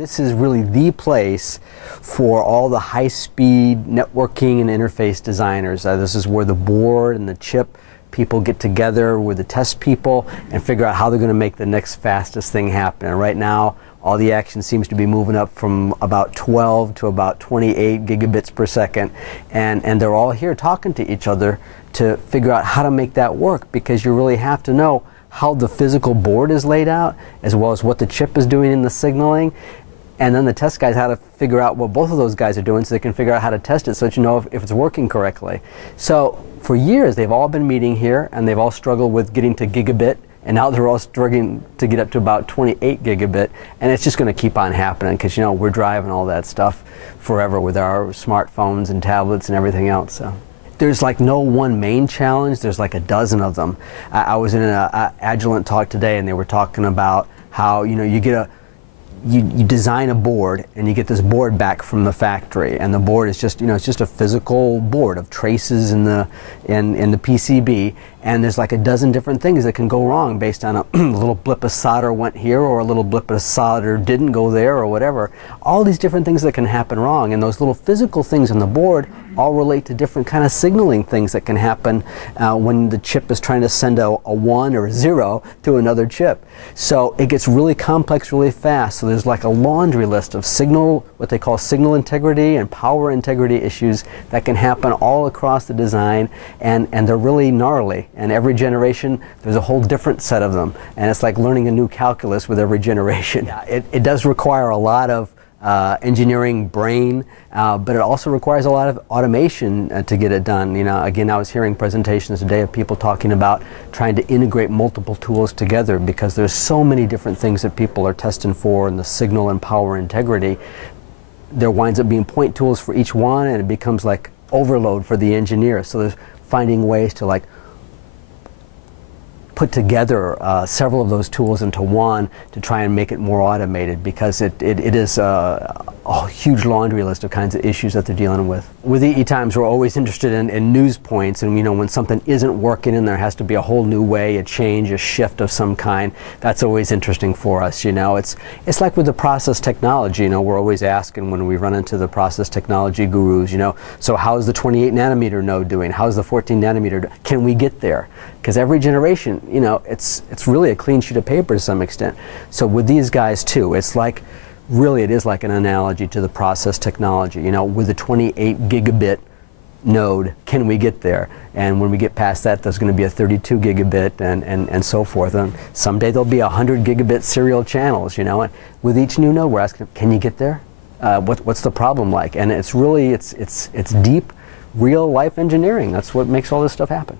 This is really the place for all the high-speed networking and interface designers. This is where the board and the chip people get together with the test people and figure out how they're going to make the next fastest thing happen. And right now, all the action seems to be moving up from about 12 to about 28 gigabits per second. And they're all here talking to each other to figure out how to make that work, because you really have to know how the physical board is laid out, as well as what the chip is doing in the signaling. And then the test guys how to figure out what both of those guys are doing so they can figure out how to test it so that you know if it's working correctly. So for years they've all been meeting here, and they've all struggled with getting to gigabit, and now they're all struggling to get up to about 28 gigabit, and it's just going to keep on happening because, you know, we're driving all that stuff forever with our smartphones and tablets and everything else. So there's like no one main challenge, there's like a dozen of them. I was in an Agilent talk today, and they were talking about how, you know, you design a board and you get this board back from the factory, and the board is just, you know, it's just a physical board of traces in the PCB, and there's like a dozen different things that can go wrong based on a little blip of solder went here, or a little blip of solder didn't go there, or whatever. All these different things that can happen wrong, and those little physical things on the board all relate to different kind of signaling things that can happen when the chip is trying to send a 1 or a 0 to another chip. So it gets really complex really fast. So there's like a laundry list of what they call signal integrity and power integrity issues that can happen all across the design, and they're really gnarly. And every generation, there's a whole different set of them. And it's like learning a new calculus with every generation. Yeah, it does require a lot of engineering brain, but it also requires a lot of automation to get it done. You know, again, I was hearing presentations today of people talking about trying to integrate multiple tools together, because there's so many different things that people are testing for in the signal and power integrity. There winds up being point tools for each one, and it becomes like overload for the engineer. So there's finding ways to like put together several of those tools into one to try and make it more automated, because it is a huge laundry list of kinds of issues that they're dealing with. With EE Times, we're always interested in news points, and, you know, when something isn't working and there has to be a whole new way, a change, a shift of some kind, that's always interesting for us. You know, it's like with the process technology. You know, we're always asking when we run into the process technology gurus, you know, so how's the 28 nanometer node doing? How's the 14 nanometer? Can we get there? Because every generation, you know, it's really a clean sheet of paper to some extent. So with these guys too, it's like, really it is like an analogy to the process technology. You know, with the 28 gigabit node, can we get there? And when we get past that, there's going to be a 32 gigabit and so forth. And someday there'll be 100 gigabit serial channels, you know. And with each new node, we're asking, can you get there? What's the problem like? And it's really, it's deep, real life engineering. That's what makes all this stuff happen.